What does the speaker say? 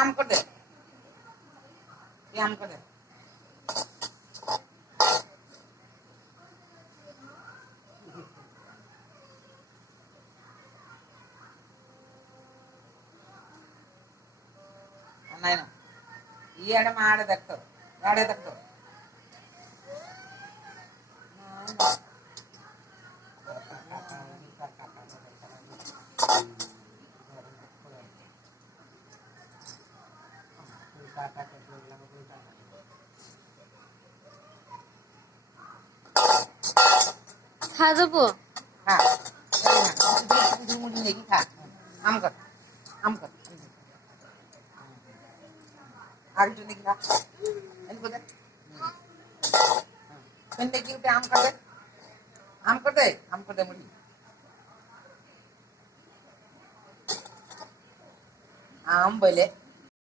आम कर दे, ये आम कर दे. नाही ना, ಈ ಎಡೆ ಮಾಡದಕ್ತದೆ, ಎಡೆದಕ್ತದೆ. खा देबो. हा मुली खा. आम कर, आम कर. आगे चुने की खा. इनको दे. चुनने की उठे आम कर दे, आम कर दे, आम कर दे मुली. आम बोले